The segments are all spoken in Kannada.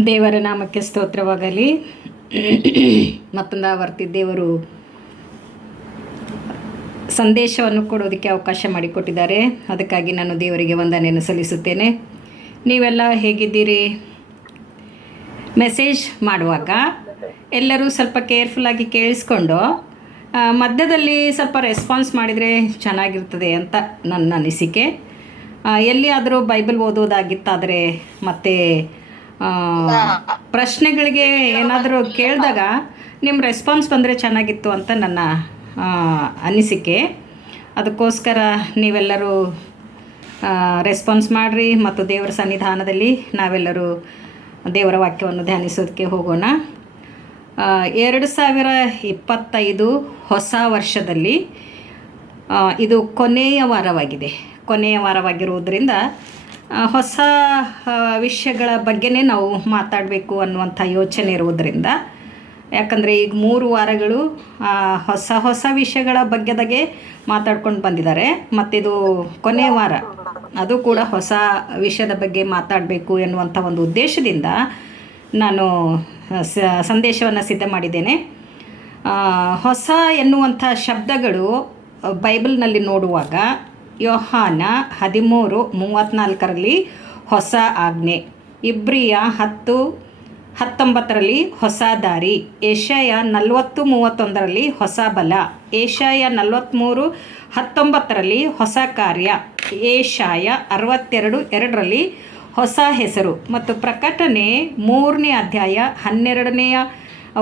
ದೇವರ ನಾಮಕ್ಕೆ ಸ್ತೋತ್ರವಾಗಲಿ. ಮತ್ತೊಂದು ಆವರ್ತಿ ದೇವರು ಸಂದೇಶವನ್ನು ಕೊಡೋದಕ್ಕೆ ಅವಕಾಶ ಮಾಡಿಕೊಟ್ಟಿದ್ದಾರೆ. ಅದಕ್ಕಾಗಿ ನಾನು ದೇವರಿಗೆ ವಂದನೆಯನ್ನು ಸಲ್ಲಿಸುತ್ತೇನೆ. ನೀವೆಲ್ಲ ಹೇಗಿದ್ದೀರಿ? ಮೆಸೇಜ್ ಮಾಡುವಾಗ ಎಲ್ಲರೂ ಸ್ವಲ್ಪ ಕೇರ್ಫುಲ್ಲಾಗಿ ಕೇಳಿಸ್ಕೊಂಡು ಮಧ್ಯದಲ್ಲಿ ಸ್ವಲ್ಪ ರೆಸ್ಪಾನ್ಸ್ ಮಾಡಿದರೆ ಚೆನ್ನಾಗಿರ್ತದೆ ಅಂತ ನನ್ನ ಅನಿಸಿಕೆ. ಎಲ್ಲಿಯಾದರೂ ಬೈಬಲ್ ಓದೋದಾಗಿತ್ತಾದರೆ ಮತ್ತು ಪ್ರಶ್ನೆಗಳಿಗೆ ಏನಾದರೂ ಕೇಳಿದಾಗ ನಿಮ್ಮ ರೆಸ್ಪಾನ್ಸ್ ಬಂದರೆ ಚೆನ್ನಾಗಿತ್ತು ಅಂತ ನನ್ನ ಅನಿಸಿಕೆ. ಅದಕ್ಕೋಸ್ಕರ ನೀವೆಲ್ಲರೂ ರೆಸ್ಪಾನ್ಸ್ ಮಾಡಿರಿ ಮತ್ತು ದೇವರ ಸನ್ನಿಧಾನದಲ್ಲಿ ನಾವೆಲ್ಲರೂ ದೇವರ ವಾಕ್ಯವನ್ನು ಧ್ಯಾನಿಸೋದಕ್ಕೆ ಹೋಗೋಣ. 2025 ಹೊಸ ವರ್ಷದಲ್ಲಿ ಇದು ಕೊನೆಯ ವಾರವಾಗಿರುವುದರಿಂದ ಹೊಸ ವಿಷಯಗಳ ಬಗ್ಗೆನೇ ನಾವು ಮಾತಾಡಬೇಕು ಅನ್ನುವಂಥ ಯೋಚನೆ ಇರುವುದರಿಂದ, ಯಾಕಂದರೆ ಈಗ 3 ವಾರಗಳು ಹೊಸ ವಿಷಯಗಳ ಬಗ್ಗೆದಾಗೆ ಮಾತಾಡ್ಕೊಂಡು ಬಂದಿದ್ದಾರೆ. ಮತ್ತಿದು ಕೊನೆಯ ವಾರ, ಅದು ಕೂಡ ಹೊಸ ವಿಷಯದ ಬಗ್ಗೆ ಮಾತಾಡಬೇಕು ಎನ್ನುವಂಥ ಒಂದು ಉದ್ದೇಶದಿಂದ ನಾನು ಸಂದೇಶವನ್ನು ಸಿದ್ಧ ಮಾಡಿದ್ದೇನೆ. ಹೊಸ ಎನ್ನುವಂಥ ಶಬ್ದಗಳು ಬೈಬಲ್ನಲ್ಲಿ ನೋಡುವಾಗ ಯೋಹಾನ 13:34 ಹೊಸ ಆಜ್ಞೆ, ಇಬ್ರಿಯ 10:19 ಹೊಸ ದಾರಿ, ಏಷಯ 40:31 ಹೊಸ ಬಲ, ಏಷಯ 43:19 ಹೊಸ ಕಾರ್ಯ, ಏಷಯ 62:2 ಹೊಸ ಹೆಸರು ಮತ್ತು ಪ್ರಕಟಣೆ 3ನೇ ಅಧ್ಯಾಯ 12ನೇ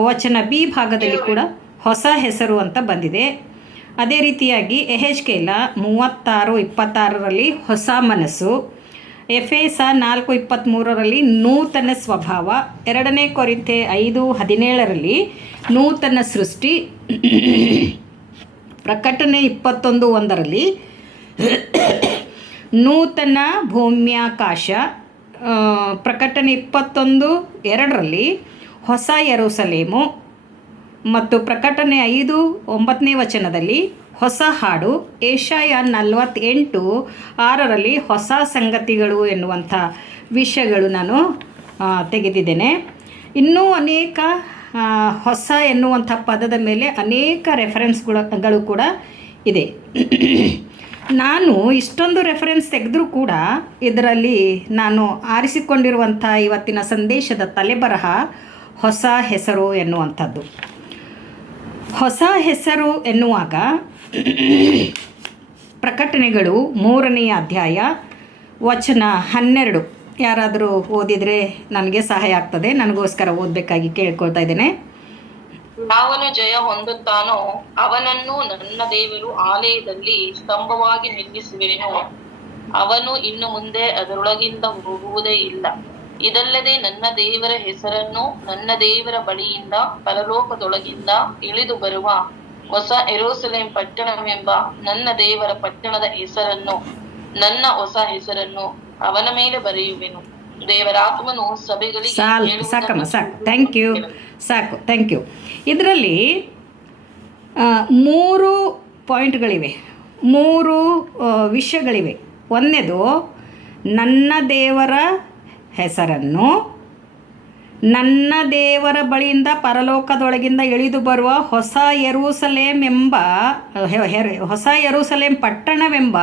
ವಚನ ಬಿ ಭಾಗದಲ್ಲಿ ಕೂಡ ಹೊಸ ಹೆಸರು ಅಂತ ಬಂದಿದೆ. ಅದೇ ರೀತಿಯಾಗಿ ಯೆಹೆಜ್ಕೇಲ 36:26 ಹೊಸ ಮನಸ್ಸು, ಎಫೆಸ 4:23 ನೂತನ ಸ್ವಭಾವ, 2ನೇ ಕೊರಿಂಥೆ 5:17 ನೂತನ ಸೃಷ್ಟಿ, ಪ್ರಕಟಣೆ 21:1 ನೂತನ ಭೂಮ್ಯಾಕಾಶ, ಪ್ರಕಟಣೆ 21:2 ಹೊಸ ಯೆರೂಸಲೇಮು ಮತ್ತು ಪ್ರಕಟಣೆ 5:9 ವಚನದಲ್ಲಿ ಹೊಸ ಹಾಡು, ಏಷಯ 48:6 ಹೊಸ ಸಂಗತಿಗಳು ಎನ್ನುವಂಥ ವಿಷಯಗಳು ನಾನು ತೆಗೆದಿದ್ದೇನೆ. ಇನ್ನೂ ಅನೇಕ ಹೊಸ ಎನ್ನುವಂಥ ಪದದ ಮೇಲೆ ಅನೇಕ ರೆಫರೆನ್ಸ್ಗಳು ಕೂಡ ಇದೆ. ನಾನು ಇಷ್ಟೊಂದು ರೆಫರೆನ್ಸ್ ತೆಗೆದರೂ ಕೂಡ ಇದರಲ್ಲಿ ನಾನು ಆರಿಸಿಕೊಂಡಿರುವಂಥ ಇವತ್ತಿನ ಸಂದೇಶದ ತಲೆಬರಹ ಹೊಸ ಹೆಸರು ಎನ್ನುವಂಥದ್ದು. ಹೊಸ ಹೆಸರು ಎನ್ನುವಾಗ ಪ್ರಕಟಣೆಗಳು 3ನೇ ಅಧ್ಯಾಯ ವಚನ 12 ಯಾರಾದರೂ ಓದಿದರೆ ನನಗೆ ಸಹಾಯ ಆಗ್ತದೆ. ನನಗೋಸ್ಕರ ಓದಬೇಕಾಗಿ ಕೇಳ್ಕೊಳ್ತಾ ಇದ್ದೇನೆ. ಯಾವನು ಜಯ ಹೊಂದುತ್ತಾನೋ ಅವನನ್ನು ನನ್ನ ದೇವರು ಆಲಯದಲ್ಲಿ ಸ್ತಂಭವಾಗಿ ನಿಲ್ಲಿಸುವೆನು. ಅವನು ಇನ್ನು ಮುಂದೆ ಅದರೊಳಗಿಂದ ಹೋಗುವುದೇ ಇಲ್ಲ. ಇದಲ್ಲದೆ ನನ್ನ ದೇವರ ಹೆಸರನ್ನು ನನ್ನ ದೇವರ ಬಳಿಯಿಂದ ಪರಲೋಕದೊಳಗಿಂದ ಇಳಿದು ಬರುವ ಹೊಸ ಯೆರೂಸಲೇಮ್ ಪಟ್ಟಣವೆಂಬ ನನ್ನ ದೇವರ ಪಟ್ಟಣದ ಹೆಸರನ್ನು, ನನ್ನ ಹೊಸ ಹೆಸರನ್ನು ಅವನ ಮೇಲೆ ಬರೆಯುವೆನು. ದೇವರಾತ್ಮನು ಸಭೆಗಳಿಗೆ ಥ್ಯಾಂಕ್ ಯು. ಇದರಲ್ಲಿ 3 ಪಾಯಿಂಟ್ಗಳಿವೆ, 3 ವಿಷಯಗಳಿವೆ. ಒಂದನೇದು ನನ್ನ ದೇವರ ಹೆಸರನ್ನು, ನನ್ನ ದೇವರ ಬಳಿಯಿಂದ ಪರಲೋಕದೊಳಗಿಂದ ಇಳಿದು ಬರುವ ಹೊಸ ಯೆರೂಸಲೇಮ್ ಪಟ್ಟಣವೆಂಬ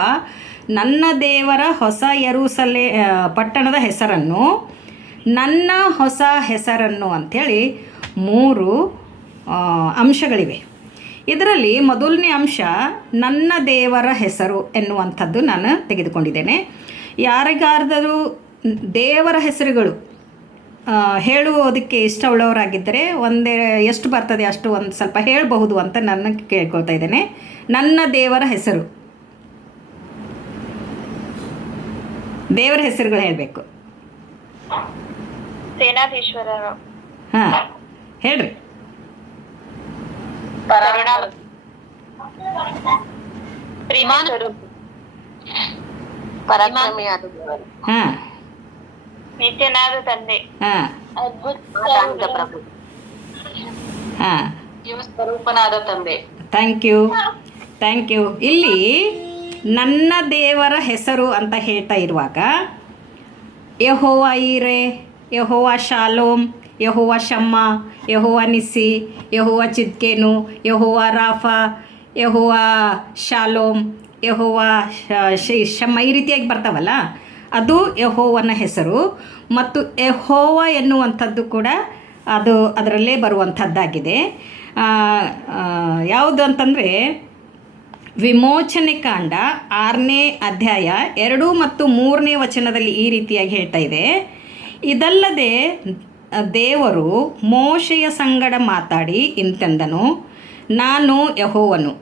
ನನ್ನ ದೇವರ ಹೊಸ ಪಟ್ಟಣದ ಹೆಸರನ್ನು, ನನ್ನ ಹೊಸ ಹೆಸರನ್ನು ಅಂಥೇಳಿ 3 ಅಂಶಗಳಿವೆ. ಇದರಲ್ಲಿ ಮೊದಲನೇ ಅಂಶ ನನ್ನ ದೇವರ ಹೆಸರು ಎನ್ನುವಂಥದ್ದು ನಾನು ತೆಗೆದುಕೊಂಡಿದ್ದೇನೆ. ಯಾರಿಗಾದರೂ ದೇವರ ಹೆಸರುಗಳು ಹೇಳುವುದಕ್ಕೆ ಇಷ್ಟವುಳ್ಳವರಾಗಿದ್ದರೆ ಎಷ್ಟು ಬರ್ತದೆ ಅಷ್ಟು ಒಂದು ಸ್ವಲ್ಪ ಹೇಳಬಹುದು ಅಂತ ನಾನು ಕೇಳ್ಕೊಳ್ತಾ ಇದ್ದೇನೆ. ನನ್ನ ದೇವರ ಹೆಸರು, ದೇವರ ಹೆಸರುಗಳು ಹೇಳಬೇಕು. ಸೇನಾಧೀಶ್ವರ, ಹಾಂ ಹೇಳ್ರಿ. ಹಾಂ ನಿತ್ಯನಾದ ತಂದೆ, ಸ್ವರೂಪನಾದ ತಂದೆ. Thank you. ಇಲ್ಲಿ ನನ್ನ ದೇವರ ಹೆಸರು ಅಂತ ಹೇಳ್ತಾ ಇರುವಾಗ ಯೆಹೋವ ಈರೆ, ಯೆಹೋವ ಶಾಲೋಮ್, ಯೆಹೋವ ಶಮ್ಮ, ಯೆಹೋವ ನಿಸ್ಸಿ, ಯೆಹೋವ ಚಿದ್ಕೇನು, ಯೆಹೋವ ರಾಫಾ, ಯೆಹೋವ ಶಾಲೋಮ್, ಯೆಹೋವ ಶಮ್ಮ, ಈ ರೀತಿಯಾಗಿ ಬರ್ತಾವಲ್ಲ, ಅದು ಯೆಹೋವನ ಹೆಸರು. ಮತ್ತು ಯೆಹೋವ ಎನ್ನುವಂಥದ್ದು ಕೂಡ ಅದು ಅದರಲ್ಲೇ ಬರುವಂಥದ್ದಾಗಿದೆ. ಯಾವುದು ಅಂತಂದರೆ ವಿಮೋಚನೆ ಕಾಂಡ 6ನೇ ಅಧ್ಯಾಯ 2 ಮತ್ತು 3ನೇ ವಚನದಲ್ಲಿ ಈ ರೀತಿಯಾಗಿ ಹೇಳ್ತಾ ಇದೆ. ಇದಲ್ಲದೆ ದೇವರು ಮೋಶೆಯ ಸಂಗಡ ಮಾತಾಡಿ ಇಂತೆಂದನು, ನಾನು ಯೆಹೋವನು,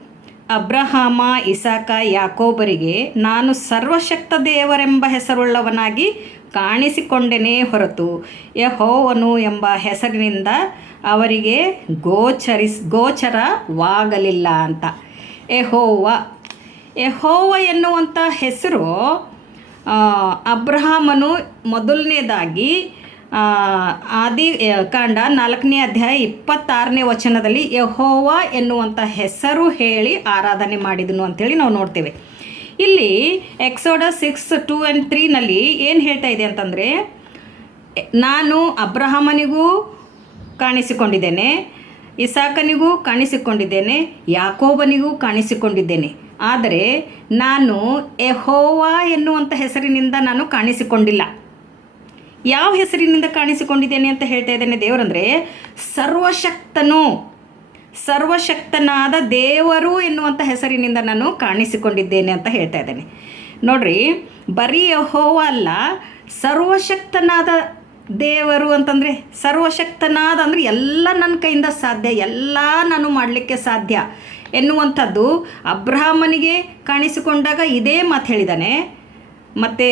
ಅಬ್ರಹಾಮ, ಇಸಾಕ, ಯಾಕೋಬರಿಗೆ ನಾನು ಸರ್ವಶಕ್ತ ದೇವರೆಂಬ ಹೆಸರುಳ್ಳವನಾಗಿ ಕಾಣಿಸಿಕೊಂಡೆನೇ ಹೊರತು ಯೆಹೋವನು ಎಂಬ ಹೆಸರಿನಿಂದ ಅವರಿಗೆ ಗೋಚರವಾಗಲಿಲ್ಲ ಅಂತ. ಯೆಹೋವ ಎನ್ನುವಂಥ ಹೆಸರು ಅಬ್ರಹಾಮನು ಮೊದಲನೇದಾಗಿ ಆದಿ ಕಾಂಡ 4ನೇ ಅಧ್ಯಾಯ 26ನೇ ವಚನದಲ್ಲಿ ಯೆಹೋವ ಎನ್ನುವಂಥ ಹೆಸರು ಹೇಳಿ ಆರಾಧನೆ ಮಾಡಿದನು ಅಂಥೇಳಿ ನಾವು ನೋಡ್ತೇವೆ. ಇಲ್ಲಿ ಎಕ್ಸೋಡಸ್ 6:2 and 3ನಲ್ಲಿ ಏನು ಹೇಳ್ತಾ ಇದೆ ಅಂತಂದರೆ, ನಾನು ಅಬ್ರಹಾಮನಿಗೂ ಕಾಣಿಸಿಕೊಂಡಿದ್ದೇನೆ, ಇಸಾಕನಿಗೂ ಕಾಣಿಸಿಕೊಂಡಿದ್ದೇನೆ, ಯಾಕೋಬನಿಗೂ ಕಾಣಿಸಿಕೊಂಡಿದ್ದೇನೆ, ಆದರೆ ನಾನು ಯೆಹೋವ ಎನ್ನುವಂಥ ಹೆಸರಿನಿಂದ ನಾನು ಕಾಣಿಸಿಕೊಂಡಿಲ್ಲ. ಯಾವ ಹೆಸರಿನಿಂದ ಕಾಣಿಸಿಕೊಂಡಿದ್ದೇನೆ ಅಂತ ಹೇಳ್ತಾ ಇದ್ದೇನೆ ದೇವರಂದರೆ, ಸರ್ವಶಕ್ತನಾದ ದೇವರು ಎನ್ನುವಂಥ ಹೆಸರಿನಿಂದ ನಾನು ಕಾಣಿಸಿಕೊಂಡಿದ್ದೇನೆ ಅಂತ ಹೇಳ್ತಾ ಇದ್ದೇನೆ. ನೋಡ್ರಿ, ಬರೀ ಯೆಹೋವ ಅಲ್ಲ, ಸರ್ವಶಕ್ತನಾದ ದೇವರು ಅಂತಂದರೆ, ಸರ್ವಶಕ್ತನಾದ ಅಂದರೆ ಎಲ್ಲ ನನ್ನ ಕೈಯಿಂದ ಸಾಧ್ಯ, ಎಲ್ಲ ನಾನು ಮಾಡಲಿಕ್ಕೆ ಸಾಧ್ಯ ಎನ್ನುವಂಥದ್ದು ಅಬ್ರಹಾಮನಿಗೆ ಕಾಣಿಸಿಕೊಂಡಾಗ ಇದೇ ಮಾತು ಹೇಳಿದ್ದಾನೆ. ಮತ್ತು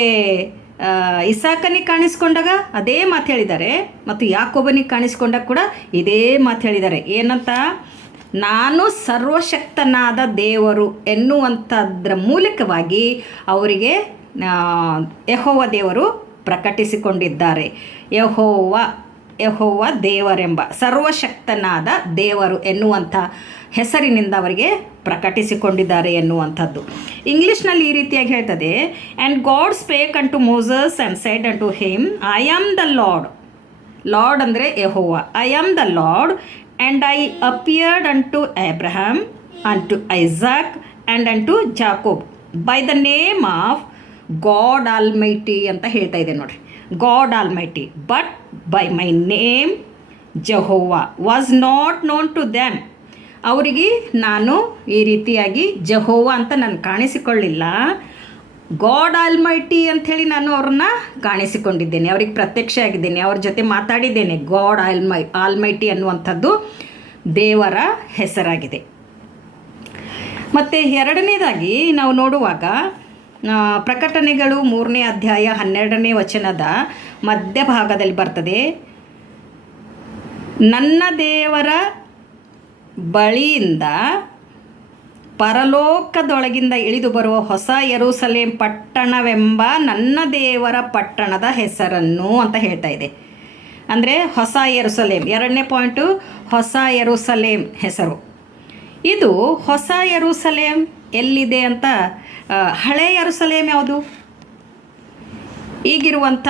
ಇಸಾಕನಿಗೆ ಕಾಣಿಸ್ಕೊಂಡಾಗ ಅದೇ ಮಾತು ಹೇಳಿದ್ದಾರೆ, ಮತ್ತು ಯಾಕೋಬನಿಗೆ ಕಾಣಿಸ್ಕೊಂಡಾಗ ಕೂಡ ಇದೇ ಮಾತು ಹೇಳಿದ್ದಾರೆ. ಏನಂತ? ನಾನು ಸರ್ವಶಕ್ತನಾದ ದೇವರು ಎನ್ನುವಂಥದ್ರ ಮೂಲಕವಾಗಿ ಅವರಿಗೆ ಯೆಹೋವ ದೇವರು ಪ್ರಕಟಿಸಿಕೊಂಡಿದ್ದಾರೆ. ಯೆಹೋವ ದೇವರೆಂಬ ಸರ್ವಶಕ್ತನಾದ ದೇವರು ಎನ್ನುವಂಥ ಹೆಸರಿನಿಂದ ಅವರಿಗೆ ಪ್ರಕಟಿಸಿಕೊಂಡಿದ್ದಾರೆ ಎನ್ನುವಂಥದ್ದು. ಇಂಗ್ಲೀಷ್ನಲ್ಲಿ ಈ ರೀತಿಯಾಗಿ ಹೇಳ್ತದೆ, and God spake unto Moses and said unto him, I am the Lord. Lord ಅಂದರೆ ಯೆಹೋವ. I am the Lord and I appeared unto Abraham, unto Isaac and unto Jacob by the name of God Almighty ಅಂತ ಹೇಳ್ತಾ ಇದೆ ನೋಡ್ರಿ. God Almighty, but by my name Jehovah was not known to them. ಅವರಿಗೆ ನಾನು ಈ ರೀತಿಯಾಗಿ ಜೆಹೋವಾ ಅಂತ ನಾನು ಕಾಣಿಸಿಕೊಳ್ಳಿಲ್ಲ, ಗಾಡ್ ಆಲ್ಮೈಟಿ ಅಂಥೇಳಿ ನಾನು ಅವ್ರನ್ನ ಕಾಣಿಸಿಕೊಂಡಿದ್ದೇನೆ, ಅವ್ರಿಗೆ ಪ್ರತ್ಯಕ್ಷ ಆಗಿದ್ದೇನೆ, ಅವ್ರ ಜೊತೆ ಮಾತಾಡಿದ್ದೇನೆ. ಗಾಡ್ ಆಲ್ಮೈಟಿ ಅನ್ನುವಂಥದ್ದು ದೇವರ ಹೆಸರಾಗಿದೆ. ಮತ್ತು ಎರಡನೇದಾಗಿ ನಾವು ನೋಡುವಾಗ ಪ್ರಕಟಣೆಗಳು 3ನೇ ಅಧ್ಯಾಯ 12ನೇ ವಚನದ ಮಧ್ಯಭಾಗದಲ್ಲಿ ಬರ್ತದೆ, ನನ್ನ ದೇವರ ಬಳಿಯಿಂದ ಪರಲೋಕದೊಳಗಿಂದ ಇಳಿದು ಬರುವ ಹೊಸ ಯೆರೂಸಲೇಮ್ ಪಟ್ಟಣವೆಂಬ ನನ್ನ ದೇವರ ಪಟ್ಟಣದ ಹೆಸರನ್ನು ಅಂತ ಹೇಳ್ತಾ ಇದೆ. ಅಂದರೆ ಹೊಸ ಯೆರೂಸಲೇಮ್, 2ನೇ ಪಾಯಿಂಟು ಹೊಸ ಯೆರೂಸಲೇಮ್ ಹೆಸರು. ಇದು ಹೊಸ ಯೆರೂಸಲೇಮ್ ಎಲ್ಲಿದೆ ಅಂತ, ಹಳೆ ಯೆರೂಸಲೇಮ್ ಯಾವುದು? ಈಗಿರುವಂಥ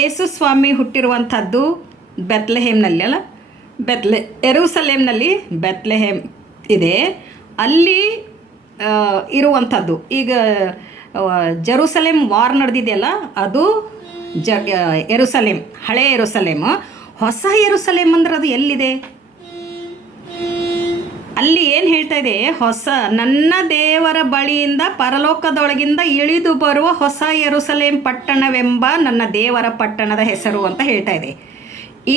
ಯೇಸು ಸ್ವಾಮಿ ಹುಟ್ಟಿರುವಂಥದ್ದು ಬೆತ್ಲೆಹೇಮ್ನಲ್ಲಿ ಅಲ್ಲ, ಯೆರೂಸಲೇಮ್ನಲ್ಲಿ ಬೆತ್ಲೆಹೇಮ್ ಇದೆ, ಅಲ್ಲಿ ಇರುವಂಥದ್ದು. ಈಗ ಜೆರೂಸಲೇಮ್ ವಾರ್ ನಡೆದಿದೆಯಲ್ಲ, ಅದು ಯೆರೂಸಲೇಮ್, ಹಳೆ ಯೆರೂಸಲೇಮ್. ಹೊಸ ಯೆರೂಸಲೇಮ್ ಅಂದ್ರೆ ಅದು ಎಲ್ಲಿದೆ? ಅಲ್ಲಿ ಏನು ಹೇಳ್ತಾ ಇದೆ? ನನ್ನ ದೇವರ ಬಳಿಯಿಂದ ಪರಲೋಕದೊಳಗಿಂದ ಇಳಿದು ಬರುವ ಹೊಸ ಯೆರೂಸಲೇಮ್ ಪಟ್ಟಣವೆಂಬ ನನ್ನ ದೇವರ ಪಟ್ಟಣದ ಹೆಸರು ಅಂತ ಹೇಳ್ತಾ ಇದೆ.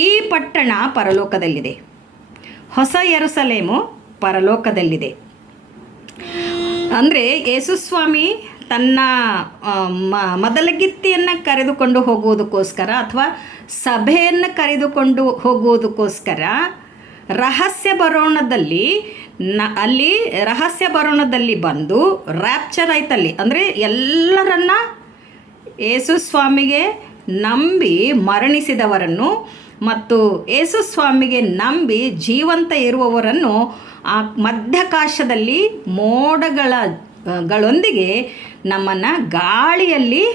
ಈ ಪಟ್ಟಣ ಪರಲೋಕದಲ್ಲಿದೆ, ಹೊಸ ಯೆರೂಸಲೇಮು ಪರಲೋಕದಲ್ಲಿದೆ. ಅಂದರೆ ಯೇಸುಸ್ವಾಮಿ ತನ್ನ ಮೊದಲಗಿತ್ತಿಯನ್ನು ಕರೆದುಕೊಂಡು ಹೋಗುವುದಕ್ಕೋಸ್ಕರ ಅಥವಾ ಸಭೆಯನ್ನು ಕರೆದುಕೊಂಡು ಹೋಗುವುದಕ್ಕೋಸ್ಕರ ರಹಸ್ಯ ಬರೋಣದಲ್ಲಿ ಅಲ್ಲಿ ರಹಸ್ಯ ಬರೋಣದಲ್ಲಿ ಬಂದು ರ್ಯಾಪ್ಚರ್ ಆಯ್ತಲ್ಲಿ, ಅಂದರೆ ಎಲ್ಲರನ್ನ ಯೇಸುಸ್ವಾಮಿಗೆ ನಂಬಿ ಮರಣಿಸಿದವರನ್ನು ಮತ್ತು ಯೇಸುಸ್ವಾಮಿಗೆ ನಂಬಿ ಜೀವಂತ ಇರುವವರನ್ನು ಆ ಮಧ್ಯಾಕಾಶದಲ್ಲಿ ಮೋಡಗಳೊಂದಿಗೆ ನಮ್ಮನ್ನು ಗಾಳಿಯಲ್ಲಿ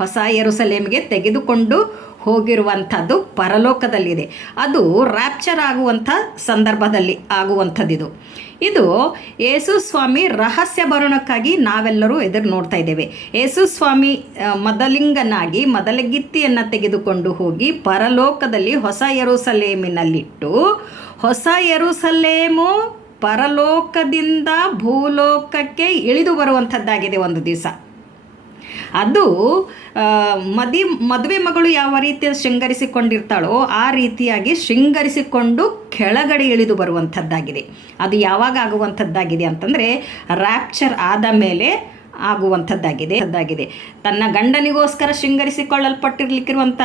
ಹೊಸ ಯೆರೂಸಲೇಮಿಗೆ ತೆಗೆದುಕೊಂಡು ಹೋಗಿರುವಂಥದ್ದು ಪರಲೋಕದಲ್ಲಿದೆ. ಅದು ರ್ಯಾಪ್ಚರ್ ಆಗುವಂಥ ಸಂದರ್ಭದಲ್ಲಿ ಆಗುವಂಥದ್ದಿದು. ಇದು ಯೇಸು ಸ್ವಾಮಿ ರಹಸ್ಯ ಬರೋಣಕ್ಕಾಗಿ ನಾವೆಲ್ಲರೂ ಎದುರು ನೋಡ್ತಾ ಇದ್ದೇವೆ. ಯೇಸು ಸ್ವಾಮಿ ಮೊದಲಿಂಗನಾಗಿ ಮೊದಲಗಿತ್ತಿಯನ್ನು ತೆಗೆದುಕೊಂಡು ಹೋಗಿ ಪರಲೋಕದಲ್ಲಿ ಹೊಸ ಯೆರೂಸಲೇಮಿನಲ್ಲಿಟ್ಟು, ಹೊಸ ಯೆರೂಸಲೇಮು ಪರಲೋಕದಿಂದ ಭೂಲೋಕಕ್ಕೆ ಇಳಿದು ಬರುವಂಥದ್ದಾಗಿದೆ ಒಂದು ದಿವಸ. ಅದು ಮದುವೆ ಮಗಳು ಯಾವ ರೀತಿ ಶೃಂಗರಿಸಿಕೊಂಡಿರ್ತಾಳೋ ಆ ರೀತಿಯಾಗಿ ಶೃಂಗರಿಸಿಕೊಂಡು ಕೆಳಗಡೆ ಇಳಿದು ಬರುವಂಥದ್ದಾಗಿದೆ. ಅದು ಯಾವಾಗ ಆಗುವಂಥದ್ದಾಗಿದೆ ಅಂತಂದರೆ ರ್ಯಾಪ್ಚರ್ ಆದ ಮೇಲೆ ಆಗುವಂಥದ್ದಾಗಿದೆ. ತನ್ನ ಗಂಡನಿಗೋಸ್ಕರ ಶೃಂಗರಿಸಿಕೊಳ್ಳಲ್ಪಟ್ಟಿರ್ಲಿಕ್ಕಿರುವಂಥ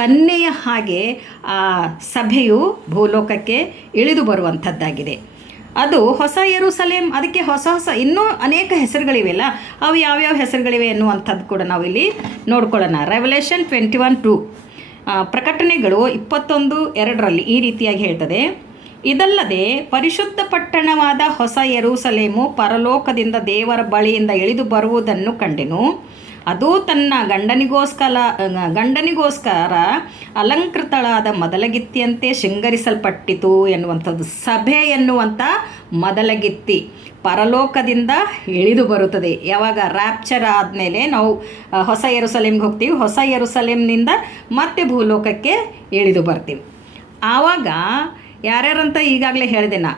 ಕನ್ಯೆಯ ಹಾಗೆ ಆ ಸಭೆಯು ಭೂಲೋಕಕ್ಕೆ ಇಳಿದು ಬರುವಂಥದ್ದಾಗಿದೆ. ಅದು ಹೊಸ ಯೆರೂಸಲೇಮ್. ಅದಕ್ಕೆ ಹೊಸ ಇನ್ನೂ ಅನೇಕ ಹೆಸರುಗಳಿವೆಯಲ್ಲ, ಅವು ಯಾವ್ಯಾವ ಹೆಸರುಗಳಿವೆ ಎನ್ನುವಂಥದ್ದು ಕೂಡ ನಾವು ಇಲ್ಲಿ ನೋಡ್ಕೊಳ್ಳೋಣ. ರೆವಲೇಷನ್ 21:2 ಪ್ರಕಟಣೆಗಳು 21:2 ಈ ರೀತಿಯಾಗಿ ಹೇಳ್ತದೆ, ಇದಲ್ಲದೆ ಪರಿಶುದ್ಧ ಪಟ್ಟಣವಾದ ಹೊಸ ಯೆರೂಸಲೇಮು ಪರಲೋಕದಿಂದ ದೇವರ ಬಳಿಯಿಂದ ಇಳಿದು ಬರುವುದನ್ನು ಕಂಡೆನು. ಅದು ತನ್ನ ಗಂಡನಿಗೋಸ್ಕರ ಅಲಂಕೃತಳಾದ ಮೊದಲಗಿತ್ತಿಯಂತೆ ಶೃಂಗರಿಸಲ್ಪಟ್ಟಿತು ಎನ್ನುವಂಥದ್ದು. ಸಭೆ ಎನ್ನುವಂಥ ಮೊದಲಗಿತ್ತಿ ಪರಲೋಕದಿಂದ ಇಳಿದು ಬರುತ್ತದೆ. ಯಾವಾಗ ರ್ಯಾಪ್ಚರ್ ಆದಮೇಲೆ ನಾವು ಹೊಸ ಯೆರೂಸಲೇಮ್ಗೆ ಹೋಗ್ತೀವಿ, ಹೊಸ ಯೆರೂಸಲೇಮ್ನಿಂದ ಮತ್ತೆ ಭೂಲೋಕಕ್ಕೆ ಇಳಿದು ಬರ್ತೀವಿ. ಆವಾಗ ಯಾರ್ಯಾರಂತ ಈಗಾಗಲೇ ಹೇಳಿದೆ ನಾ,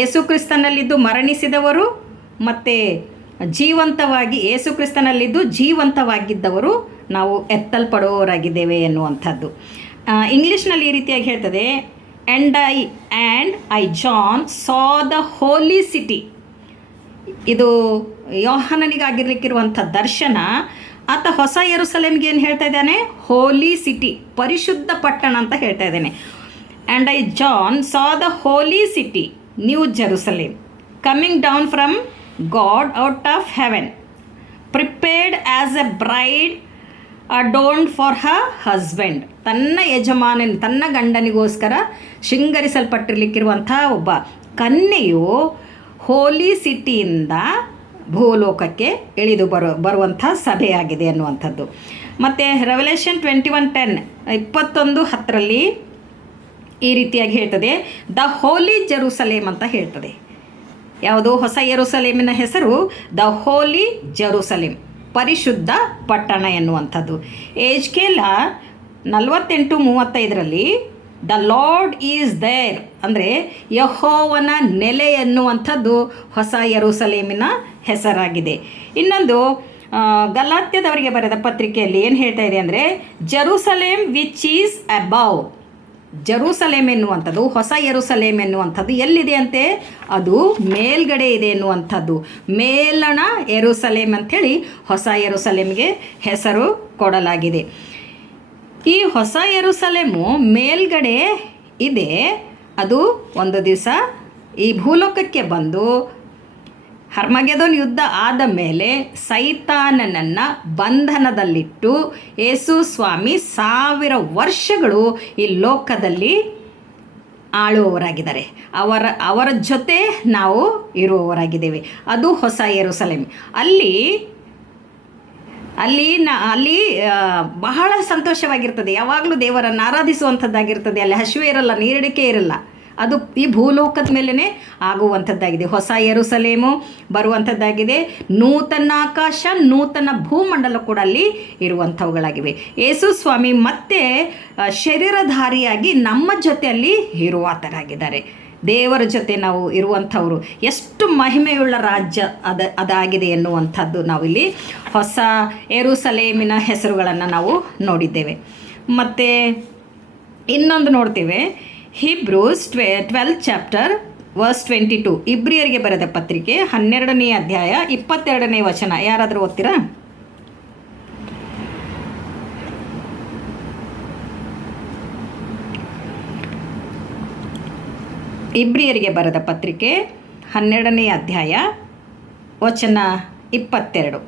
ಯೇಸು ಕ್ರಿಸ್ತನಲ್ಲಿದ್ದು ಮರಣಿಸಿದವರು ಮತ್ತು ಜೀವಂತವಾಗಿ ಯೇಸು ಕ್ರಿಸ್ತನಲ್ಲಿದ್ದು ಜೀವಂತವಾಗಿದ್ದವರು ನಾವು ಎತ್ತಲ್ಪಡುವವರಾಗಿದ್ದೇವೆ ಎನ್ನುವಂಥದ್ದು. ಇಂಗ್ಲೀಷ್ನಲ್ಲಿ ಈ ರೀತಿಯಾಗಿ ಹೇಳ್ತದೆ, and I John saw the holy city. ಇದು ಯೋಹಾನನಿಗಾಗಿರ್ಲಿಕ್ಕಿರುವಂಥ ದರ್ಶನ. ಆತ ಹೊಸ ಯೆರೂಸಲೇಮ್ಗೆ ಏನು ಹೇಳ್ತಾ ಇದ್ದಾನೆ? ಹೋಲಿ ಸಿಟಿ, ಪರಿಶುದ್ಧ ಪಟ್ಟಣ ಅಂತ ಹೇಳ್ತಾ ಇದ್ದಾನೆ. And I John saw the holy city, new Jerusalem, coming down from God out of heaven, prepared as a bride adorned for her husband. ತನ್ನ ಯಜಮಾನನ, ತನ್ನ ಗಂಡನಿಗೋಸ್ಕರ ಶೃಂಗರಿಸಲ್ಪಟ್ಟಿರ್ಲಿಕ್ಕಿರುವಂಥ ಒಬ್ಬ ಕನ್ಯೆಯು ಹೋಲಿ ಸಿಟಿಯಿಂದ ಭೂಲೋಕಕ್ಕೆ ಇಳಿದು ಬರುವಂಥ ಸಭೆಯಾಗಿದೆ ಅನ್ನುವಂಥದ್ದು. ಮತ್ತು ರೆವಲೇಷನ್ 21:10 21:10 ಈ ರೀತಿಯಾಗಿ ಹೇಳ್ತದೆ, ದ ಹೋಲಿ ಜೆರೂಸಲೇಮ್ ಅಂತ ಹೇಳ್ತದೆ. ಯಾವುದು? ಹೊಸ ಯೆರೂಸಲೇಮಿನ ಹೆಸರು ದ ಹೋಲಿ ಜೆರೂಸಲೇಮ್, ಪರಿಶುದ್ಧ ಪಟ್ಟಣ ಎನ್ನುವಂಥದ್ದು. ಎಜ್ಕೇಲ 48:35 ದ ಲಾರ್ಡ್ ಈಸ್ ದೇರ್ ಅಂದರೆ ಯೆಹೋವನ ನೆಲೆ ಎನ್ನುವಂಥದ್ದು ಹೊಸ ಯೆರೂಸಲೇಮಿನ ಹೆಸರಾಗಿದೆ. ಇನ್ನೊಂದು ಗಲಾತ್ಯದವರಿಗೆ ಬರೆದ ಪತ್ರಿಕೆಯಲ್ಲಿ ಏನು ಹೇಳ್ತಾ ಇದೆ ಅಂದರೆ, Jerusalem which is above. Jerusalem ಎನ್ನುವಂಥದ್ದು, ಹೊಸ ಯೆರೂಸಲೇಮ್ ಎನ್ನುವಂಥದ್ದು ಎಲ್ಲಿದೆ ಅಂತೆ? ಅದು ಮೇಲ್ಗಡೆ ಇದೆ ಎನ್ನುವಂಥದ್ದು. ಮೇಲಣ ಯೆರೂಸಲೇಮ್ ಅಂಥೇಳಿ ಹೊಸ ಯೆರೂಸಲೇಮ್ಗೆ ಹೆಸರು ಕೊಡಲಾಗಿದೆ. ಈ ಹೊಸ ಯೆರೂಸಲೇಮು ಮೇಲ್ಗಡೆ ಇದೆ. ಅದು ಒಂದು ದಿವಸ ಈ ಭೂಲೋಕಕ್ಕೆ ಬಂದು ಹರ್ಮಗೆದೋನ್ ಯುದ್ಧ ಆದ ಮೇಲೆ ಸೈತಾನನನ್ನು ಬಂಧನದಲ್ಲಿಟ್ಟು ಯೇಸು ಸ್ವಾಮಿ 1000 ವರ್ಷಗಳು ಈ ಲೋಕದಲ್ಲಿ ಆಳುವವರಾಗಿದ್ದಾರೆ. ಅವರ ಜೊತೆ ನಾವು ಇರುವವರಾಗಿದ್ದೇವೆ. ಅದು ಹೊಸ ಯೆರೂಸಲೇಮ್. ಅಲ್ಲಿ ಬಹಳ ಸಂತೋಷವಾಗಿರ್ತದೆ. ಯಾವಾಗಲೂ ದೇವರನ್ನು ಆರಾಧಿಸುವಂಥದ್ದಾಗಿರ್ತದೆ. ಅಲ್ಲಿ ಹಸಿವೆ ಇರಲ್ಲ, ನೀರಿಡಿಕೆ ಇರಲ್ಲ. ಅದು ಈ ಭೂಲೋಕದ ಮೇಲೇ ಆಗುವಂಥದ್ದಾಗಿದೆ. ಹೊಸ ಯೆರೂಸಲೇಮು ಬರುವಂಥದ್ದಾಗಿದೆ. ನೂತನ ಆಕಾಶ, ನೂತನ ಭೂಮಂಡಲ ಕೂಡ ಅಲ್ಲಿ ಇರುವಂಥವುಗಳಾಗಿವೆ. ಯೇಸು ಸ್ವಾಮಿ ಮತ್ತೆ ಶರೀರಧಾರಿಯಾಗಿ ನಮ್ಮ ಜೊತೆಯಲ್ಲಿ ಇರುವಾತರಾಗಿದ್ದಾರೆ. ದೇವರ ಜೊತೆ ನಾವು ಇರುವಂಥವರು. ಎಷ್ಟು ಮಹಿಮೆಯುಳ್ಳ ರಾಜ್ಯ ಅದಾಗಿದೆ ಎನ್ನುವಂಥದ್ದು ನಾವಿಲ್ಲಿ ಹೊಸ ಯೆರೂಸಲೇಮಿನ ಹೆಸರುಗಳನ್ನು ನಾವು ನೋಡಿದ್ದೇವೆ. ಮತ್ತು ಇನ್ನೊಂದು ನೋಡ್ತೇವೆ, ಹೀಬ್ರೂಸ್ 12th chapter verse 22. ಇಬ್ರಿಯರಿಗೆ ಬರೆದ ಪತ್ರಿಕೆ 12ನೇ ಅಧ್ಯಾಯ 22ನೇ ವಚನ. ಯಾರಾದರೂ ಓದ್ತೀರಾ? ಇಬ್ರಿಯರಿಗೆ ಬರೆದ ಪತ್ರಿಕೆ 12ನೇ ಅಧ್ಯಾಯ ವಚನ 22.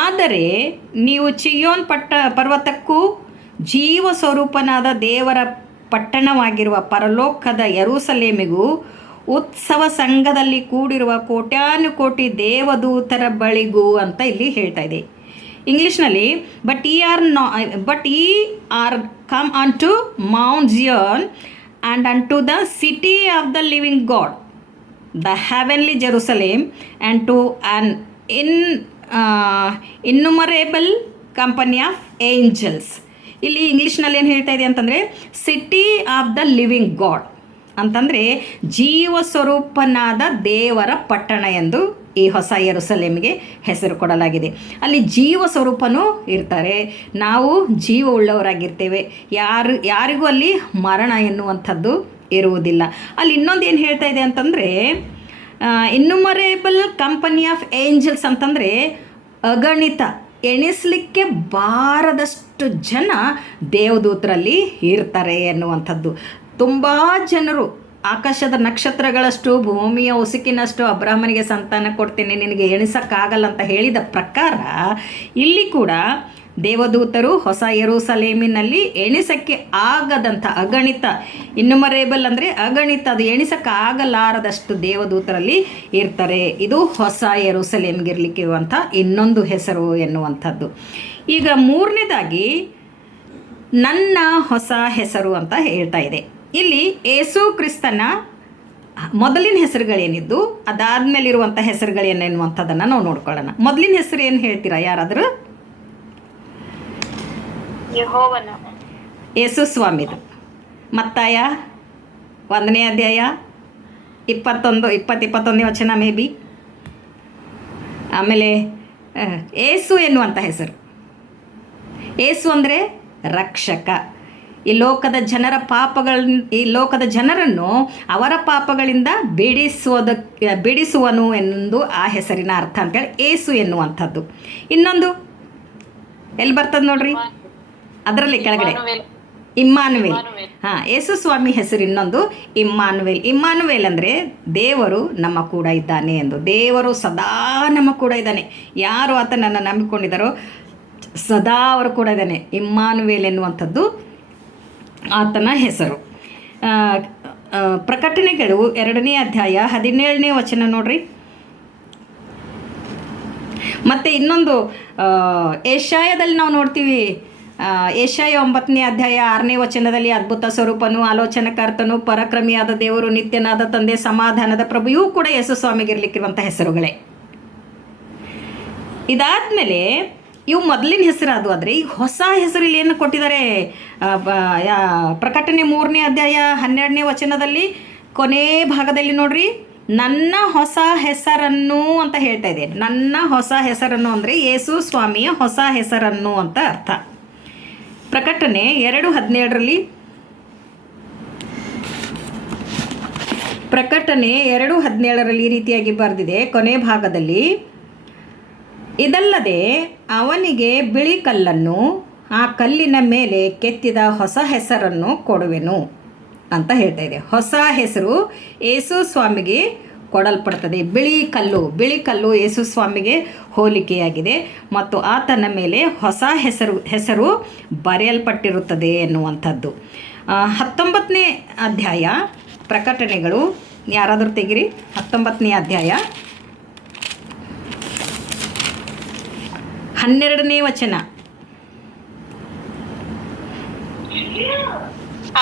ಆದರೆ ನೀವು ಚಿಯೋನ್ ಪರ್ವತಕ್ಕೂ ಜೀವ ಸ್ವರೂಪನಾದ ದೇವರ ಪಟ್ಟಣವಾಗಿರುವ ಪರಲೋಕದ ಯೆರೂಸಲೇಮಿಗೂ ಉತ್ಸವ ಸಂಘದಲ್ಲಿ ಕೂಡಿರುವ ಕೋಟ್ಯಾನುಕೋಟಿ ದೇವದೂತರ ಬಳಿಗೂ ಅಂತ ಇಲ್ಲಿ ಹೇಳ್ತಾ ಇದೆ ಇಂಗ್ಲೀಷ್ನಲ್ಲಿ. But ye are come unto Mount Zion and unto the city of the living God, the heavenly Jerusalem, and to an innumerable company of angels. ಇಲ್ಲಿ ಇಂಗ್ಲೀಷ್ನಲ್ಲಿ ಏನು ಹೇಳ್ತಾ ಇದೆ ಅಂತಂದರೆ city of the living God ಅಂತಂದರೆ ಜೀವ ಸ್ವರೂಪನಾದ ದೇವರ ಪಟ್ಟಣ ಎಂದು ಈ ಹೊಸ ಯೆರೂಸಲೇಮಿಗೆ ಹೆಸರು ಕೊಡಲಾಗಿದೆ. ಅಲ್ಲಿ ಜೀವ ಸ್ವರೂಪನೂ ಇರ್ತಾರೆ, ನಾವು ಜೀವ ಉಳ್ಳವರಾಗಿರ್ತೇವೆ, ಯಾರಿಗೂ ಅಲ್ಲಿ ಮರಣ ಎನ್ನುವಂಥದ್ದು ಇರುವುದಿಲ್ಲ. ಅಲ್ಲಿ ಇನ್ನೊಂದು ಏನು ಹೇಳ್ತಾ ಇದೆ ಅಂತಂದರೆ ಇನ್ನುಮರೇಬಲ್ ಕಂಪನಿ ಆಫ್ ಏಂಜಲ್ಸ್ ಅಂತಂದರೆ ಅಗಣಿತ, ಎಣಿಸಲಿಕ್ಕೆ ಬಾರದಷ್ಟು ಜನ ದೇವದೂತರಲ್ಲಿ ಇರ್ತಾರೆ ಎನ್ನುವಂಥದ್ದು. ತುಂಬ ಜನರು, ಆಕಾಶದ ನಕ್ಷತ್ರಗಳಷ್ಟು, ಭೂಮಿಯ ಉಸುಕಿನಷ್ಟು ಅಬ್ರಾಹ್ಮನಿಗೆ ಸಂತಾನ ಕೊಡ್ತೇನೆ ನಿನಗೆ ಎಣಿಸೋಕ್ಕಾಗಲ್ಲ ಅಂತ ಹೇಳಿದ ಪ್ರಕಾರ ಇಲ್ಲಿ ಕೂಡ ದೇವದೂತರು ಹೊಸ ಯೆರೂಸಲೇಮಿನಲ್ಲಿ ಎಣಿಸಕ್ಕೆ ಆಗದಂಥ ಅಗಣಿತ, ಇನ್ನುಮರೇಬಲ್ ಅಂದರೆ ಅಗಣಿತ, ಅದು ಎಣಿಸಕ್ಕಾಗಲಾರದಷ್ಟು ದೇವದೂತರಲ್ಲಿ ಇರ್ತಾರೆ. ಇದು ಹೊಸ ಯೆರೂಸಲೇಮಿಗೆ ಇರಲಿಕ್ಕೆ ಇರುವಂಥ ಇನ್ನೊಂದು ಹೆಸರು ಎನ್ನುವಂಥದ್ದು. ಈಗ ಮೂರನೇದಾಗಿ ನನ್ನ ಹೊಸ ಹೆಸರು ಅಂತ ಹೇಳ್ತಾ ಇದೆ. ಇಲ್ಲಿ ಯೇಸು ಕ್ರಿಸ್ತನ ಮೊದಲಿನ ಹೆಸರುಗಳೇನಿದ್ದು ಅದಾದಮೇಲಿರುವಂಥ ಹೆಸರುಗಳೇನೆನ್ನುವಂಥದ್ದನ್ನು ನಾವು ನೋಡ್ಕೊಳ್ಳೋಣ. ಮೊದಲಿನ ಹೆಸರು ಏನು ಹೇಳ್ತೀರಾ ಯಾರಾದರೂ? ಯೆಹೋವನ. ಯೇಸು ಸ್ವಾಮಿದು. ಮತ್ತಾಯ 1ನೇ ಅಧ್ಯಾಯ 21 ವಚನ ಮೇ ಬಿ. ಆಮೇಲೆ ಯೇಸು ಎನ್ನುವಂಥ ಹೆಸರು, ಯೇಸು ಅಂದರೆ ರಕ್ಷಕ. ಈ ಲೋಕದ ಜನರನ್ನು ಅವರ ಪಾಪಗಳಿಂದ ಬಿಡಿಸುವನು ಎಂದು ಆ ಹೆಸರಿನ ಅರ್ಥ ಅಂತೇಳಿ ಯೇಸು ಎನ್ನುವಂಥದ್ದು. ಇನ್ನೊಂದು ಎಲ್ಲಿ ಬರ್ತದೆ ನೋಡ್ರಿ, ಅದರಲ್ಲಿ ಕೆಳಗಡೆ ಇಮ್ಮಾನುವೇಲ್. ಹಾಂ, ಯೇಸು ಸ್ವಾಮಿ ಹೆಸರು ಇನ್ನೊಂದು ಇಮ್ಮಾನುವೇಲ್. ಇಮ್ಮಾನುವೇಲ್ ಅಂದರೆ ದೇವರು ನಮ್ಮ ಕೂಡ ಇದ್ದಾನೆ ಎಂದು. ದೇವರು ಸದಾ ನಮ್ಮ ಕೂಡ ಇದ್ದಾನೆ. ಯಾರು ಆತನನ್ನು ನಂಬಿಕೊಂಡಿದ್ದಾರೋ ಸದಾ ಅವರು ಕೂಡ ಇದ್ದಾನೆ. ಇಮ್ಮಾನುವೇಲ್ ಎನ್ನುವಂಥದ್ದು ಆತನ ಹೆಸರು. ಪ್ರಕಟಣೆಗಳು 2ನೇ ಅಧ್ಯಾಯ 17ನೇ ವಚನ ನೋಡ್ರಿ. ಮತ್ತು ಇನ್ನೊಂದು ಏಷಾಯದಲ್ಲಿ ನಾವು ನೋಡ್ತೀವಿ. ಏಷಾಯ 9ನೇ ಅಧ್ಯಾಯ 6ನೇ ವಚನದಲ್ಲಿ ಅದ್ಭುತ ಸ್ವರೂಪನು, ಆಲೋಚನಕರ್ತನು, ಪರಾಕ್ರಮಿಯಾದ ದೇವರು, ನಿತ್ಯನಾದ ತಂದೆ, ಸಮಾಧಾನದ ಪ್ರಭು, ಇವು ಕೂಡ ಯೇಸು ಸ್ವಾಮಿಗಿರ್ಲಿಕ್ಕಿರುವಂಥ ಹೆಸರುಗಳೇ. ಇದಾದಮೇಲೆ ಇವು ಮೊದಲಿನ ಹೆಸರು ಅದು. ಆದರೆ ಈಗ ಹೊಸ ಹೆಸರು ಇಲ್ಲಿ ಏನು ಕೊಟ್ಟಿದ್ದಾರೆ, ಪ್ರಕಟಣೆ 3ನೇ ಅಧ್ಯಾಯ 12ನೇ ವಚನದಲ್ಲಿ ಕೊನೆ ಭಾಗದಲ್ಲಿ ನೋಡ್ರಿ, ನನ್ನ ಹೊಸ ಹೆಸರನ್ನು ಅಂತ ಹೇಳ್ತಾ ಇದೆ. ನನ್ನ ಹೊಸ ಹೆಸರನ್ನು ಅಂದರೆ ಯೇಸು ಸ್ವಾಮಿಯ ಹೊಸ ಹೆಸರನ್ನು ಅಂತ ಅರ್ಥ. ಪ್ರಕಟಣೆ 2:17ರಲ್ಲಿ ಈ ರೀತಿಯಾಗಿ ಬರೆದಿದೆ ಕೊನೆ ಭಾಗದಲ್ಲಿ, ಇದಲ್ಲದೆ ಅವನಿಗೆ ಬಿಳಿ ಕಲ್ಲನ್ನು, ಆ ಕಲ್ಲಿನ ಮೇಲೆ ಕೆತ್ತಿದ ಹೊಸ ಹೆಸರನ್ನು ಕೊಡುವೆನು ಅಂತ ಹೇಳ್ತಾ ಇದೆ. ಹೊಸ ಹೆಸರು ಯೇಸು ಸ್ವಾಮಿಗೆ ಕೊಡಲ್ಪಡ್ತದೆ. ಬಿಳಿ ಕಲ್ಲು ಯೇಸು ಸ್ವಾಮಿಗೆ ಹೋಲಿಕೆಯಾಗಿದೆ ಮತ್ತು ಆತನ ಮೇಲೆ ಹೊಸ ಹೆಸರು ಬರೆಯಲ್ಪಟ್ಟಿರುತ್ತದೆ ಎನ್ನುವಂಥದ್ದು. 19ನೇ ಅಧ್ಯಾಯ ಪ್ರಕಟಣೆಗಳು, ಯಾರಾದರೂ ತೆಗಿರಿ, 19ನೇ ಅಧ್ಯಾಯ 12ನೇ ವಚನ.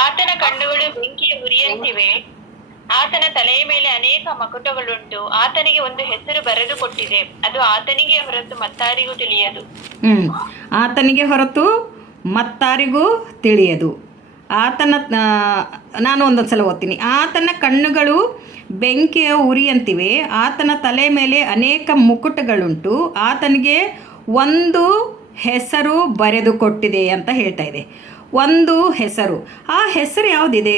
ಆತನ ಕಣ್ಣುಗಳು ಬೆಂಕಿಯ ಉರಿಯಂತಿವೆ, ಆತನ ತಲೆಯ ಮೇಲೆ ಅನೇಕ ಮಕುಟಗಳುಂಟು, ಆತನಿಗೆ ಒಂದು ಹೆಸರು ಬರೆದು ಕೊಟ್ಟಿದೆ, ಅದು ಆತನಿಗೆ ಹೊರತು ಮತ್ತಾರಿಗೂ ತಿಳಿಯದು. ಆತನಿಗೆ ಹೊರತು ಮತ್ತಾರಿಗೂ ತಿಳಿಯದು. ನಾನು ಒಂದೊಂದು ಸಲ ಓದ್ತೀನಿ. ಆತನ ಕಣ್ಣುಗಳು ಬೆಂಕಿಯ ಉರಿಯಂತಿವೆ, ಆತನ ತಲೆ ಮೇಲೆ ಅನೇಕ ಮುಕುಟಗಳುಂಟು, ಆತನಿಗೆ ಒಂದು ಹೆಸರು ಬರೆದು ಕೊಟ್ಟಿದೆ ಅಂತ ಹೇಳ್ತಾ ಇದೆ. ಒಂದು ಹೆಸರು. ಆ ಹೆಸರು ಯಾವುದಿದೆ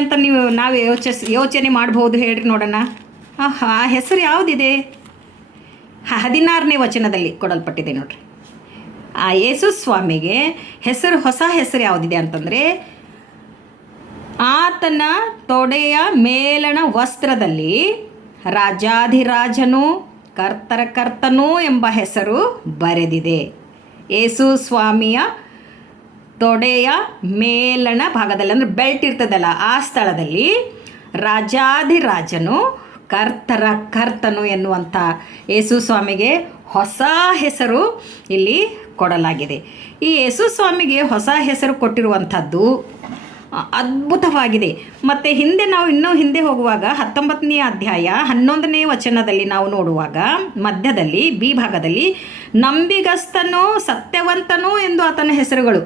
ಅಂತ ನಾವು ಯೋಚನೆ ಮಾಡ್ಬೋದು, ಹೇಳ್ರಿ ನೋಡೋಣ. ಆ ಹೆಸರು ಯಾವುದಿದೆ? 16ನೇ ವಚನದಲ್ಲಿ ಕೊಡಲ್ಪಟ್ಟಿದೆ ನೋಡ್ರಿ. ಆ ಯೇಸು ಸ್ವಾಮಿಗೆ ಹೊಸ ಹೆಸರು ಯಾವುದಿದೆ ಅಂತಂದರೆ, ಆತನ ತೊಡೆಯ ಮೇಲಣ ವಸ್ತ್ರದಲ್ಲಿ ರಾಜಾಧಿರಾಜನು, ಕರ್ತರ ಕರ್ತನು ಎಂಬ ಹೆಸರು ಬರೆದಿದೆ. ಯೇಸು ಸ್ವಾಮಿಯ ತೊಡೆಯ ಮೇಲಣ ಭಾಗದಲ್ಲಿ, ಅಂದರೆ ಬೆಲ್ಟ್ ಇರ್ತದಲ್ಲ ಆ ಸ್ಥಳದಲ್ಲಿ ರಾಜಾಧಿರಾಜನು ಕರ್ತರ ಕರ್ತನು ಎನ್ನುವಂಥ ಯೇಸು ಸ್ವಾಮಿಗೆ ಹೊಸ ಹೆಸರು ಇಲ್ಲಿ ಕೊಡಲಾಗಿದೆ. ಈ ಯೇಸು ಸ್ವಾಮಿಗೆ ಹೊಸ ಹೆಸರು ಕೊಟ್ಟಿರುವಂಥದ್ದು ಅದ್ಭುತವಾಗಿದೆ. ಮತ್ತು ಇನ್ನೂ ಹಿಂದೆ ಹೋಗುವಾಗ 19ನೇ ಅಧ್ಯಾಯ 11ನೇ ವಚನದಲ್ಲಿ ನಾವು ನೋಡುವಾಗ ಮಧ್ಯದಲ್ಲಿ ಬಿ ಭಾಗದಲ್ಲಿ ನಂಬಿಗಸ್ತನು ಸತ್ಯವಂತನು ಎಂದು ಆತನ ಹೆಸರುಗಳು,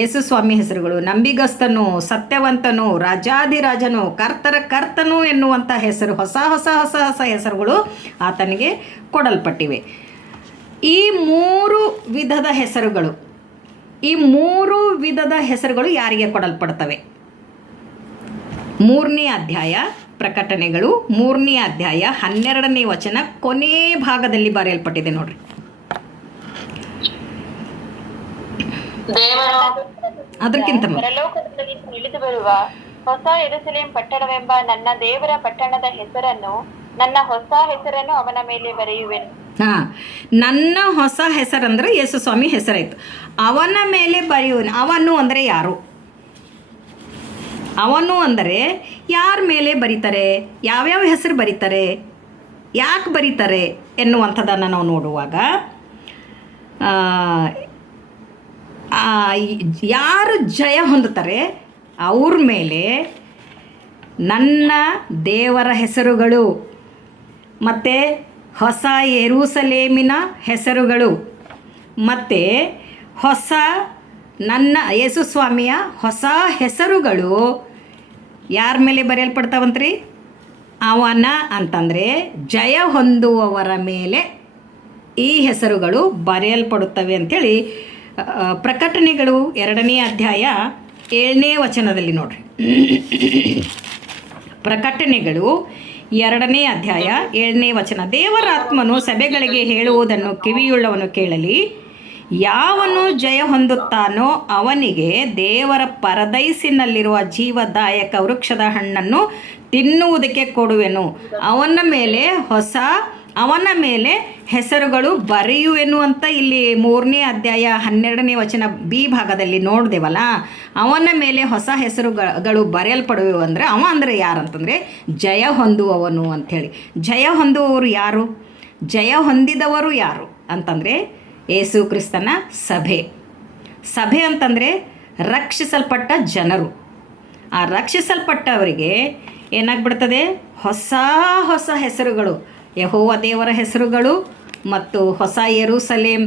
ಯೇಸು ಸ್ವಾಮಿ ಹೆಸರುಗಳು ನಂಬಿಗಸ್ತನು, ಸತ್ಯವಂತನು, ರಾಜಾಧಿರಾಜನು, ಕರ್ತರ ಕರ್ತನು ಎನ್ನುವಂಥ ಹೆಸರು ಹೊಸ ಹೊಸ ಹೊಸ ಹೊಸ ಹೆಸರುಗಳು ಆತನಿಗೆ ಕೊಡಲ್ಪಟ್ಟಿವೆ. ಈ ಮೂರು ವಿಧದ ಹೆಸರುಗಳು ಯಾರಿಗೆ ಕೊಡಲ್ಪಡ್ತವೆ? 3ನೇ ಅಧ್ಯಾಯ ಪ್ರಕಟಣೆಗಳು 3ನೇ ಅಧ್ಯಾಯ 12ನೇ ವಚನ ಕೊನೆ ಭಾಗದಲ್ಲಿ ಬರೆಯಲ್ಪಟ್ಟಿದೆ ನೋಡ್ರಿ. ಅದಕ್ಕಿಂತ ಪರಲೋಕದಲ್ಲಿ ಇಳಿದು ಬರುವ ಹೊಸ ಯೆರೂಸಲೇಮ್ ಪಟ್ಟಣವೆಂಬ ನನ್ನ ದೇವರ ಪಟ್ಟಣದ ಹೆಸರನ್ನು, ನನ್ನ ಹೊಸ ಹೆಸರನ್ನು ಅವನ ಮೇಲೆ ಬರೆಯುವೆನು. ನನ್ನ ಹೊಸ ಹೆಸರಂದ್ರೆ ಯೇಸು ಸ್ವಾಮಿ ಹೆಸರಾಯಿತು. ಅವನ ಮೇಲೆ ಬರೆಯುವನು. ಅವನು ಅಂದರೆ ಯಾರು? ಅವನು ಅಂದರೆ ಯಾರ ಮೇಲೆ ಬರೀತಾರೆ, ಯಾವ್ಯಾವ ಹೆಸರು ಬರೀತಾರೆ, ಯಾಕೆ ಬರೀತಾರೆ ಎನ್ನುವಂಥದ್ದನ್ನು ನಾವು ನೋಡುವಾಗ ಯಾರು ಜಯ ಹೊಂದುತ್ತಾರೆ ಅವ್ರ ಮೇಲೆ ನನ್ನ ದೇವರ ಹೆಸರುಗಳು ಮತ್ತು ಹೊಸ ಯೆರೂಸಲೇಮಿನ ಹೆಸರುಗಳು ಮತ್ತು ನನ್ನ ಯೇಸು ಸ್ವಾಮಿಯ ಹೊಸ ಹೆಸರುಗಳು ಯಾರ ಮೇಲೆ ಬರೆಯಲ್ಪಡ್ತಾವಂತ್ರಿ? ಅವನ ಅಂತಂದರೆ ಜಯ ಹೊಂದುವವರ ಮೇಲೆ ಈ ಹೆಸರುಗಳು ಬರೆಯಲ್ಪಡುತ್ತವೆ ಅಂಥೇಳಿ ಪ್ರಕಟಣೆಗಳು 2ನೇ ಅಧ್ಯಾಯ 7ನೇ ವಚನದಲ್ಲಿ ನೋಡ್ರಿ. ಪ್ರಕಟಣೆಗಳು 2ನೇ ಅಧ್ಯಾಯ 7ನೇ ವಚನ. ದೇವರಾತ್ಮನು ಸಭೆಗಳಿಗೆ ಹೇಳುವುದನ್ನು ಕಿವಿಯುಳ್ಳವನು ಕೇಳಲಿ. ಯಾವನು ಜಯ ಹೊಂದುತ್ತಾನೋ ಅವನಿಗೆ ದೇವರ ಪರದೈಸಿನಲ್ಲಿರುವ ಜೀವದಾಯಕ ವೃಕ್ಷದ ಹಣ್ಣನ್ನು ತಿನ್ನುವುದಕ್ಕೆ ಕೊಡುವೆನು. ಅವನ ಮೇಲೆ ಹೆಸರುಗಳು ಬರೆಯುವೆನು ಅಂತ ಇಲ್ಲಿ 3ನೇ ಅಧ್ಯಾಯ 12ನೇ ವಚನ ಬಿ ಭಾಗದಲ್ಲಿ ನೋಡಿದೆವಲ್ಲ. ಅವನ ಮೇಲೆ ಹೊಸ ಹೆಸರುಗಳು ಬರೆಯಲ್ಪಡುವೆ ಅಂದರೆ ಅವ ಅಂದರೆ ಯಾರಂತಂದರೆ ಜಯ ಹೊಂದುವವನು ಅಂಥೇಳಿ. ಜಯ ಹೊಂದುವವರು ಯಾರು? ಜಯ ಹೊಂದಿದವರು ಯಾರು ಅಂತಂದರೆ ಯೇಸು ಕ್ರಿಸ್ತನ ಸಭೆ ಅಂತಂದರೆ ರಕ್ಷಿಸಲ್ಪಟ್ಟ ಜನರು. ಆ ರಕ್ಷಿಸಲ್ಪಟ್ಟವರಿಗೆ ಏನಾಗ್ಬಿಡ್ತದೆ? ಹೊಸ ಹೆಸರುಗಳು, ಯೆಹೋವ ದೇವರ ಹೆಸರುಗಳು ಮತ್ತು ಹೊಸ ಯೆರೂಸಲೇಮ್,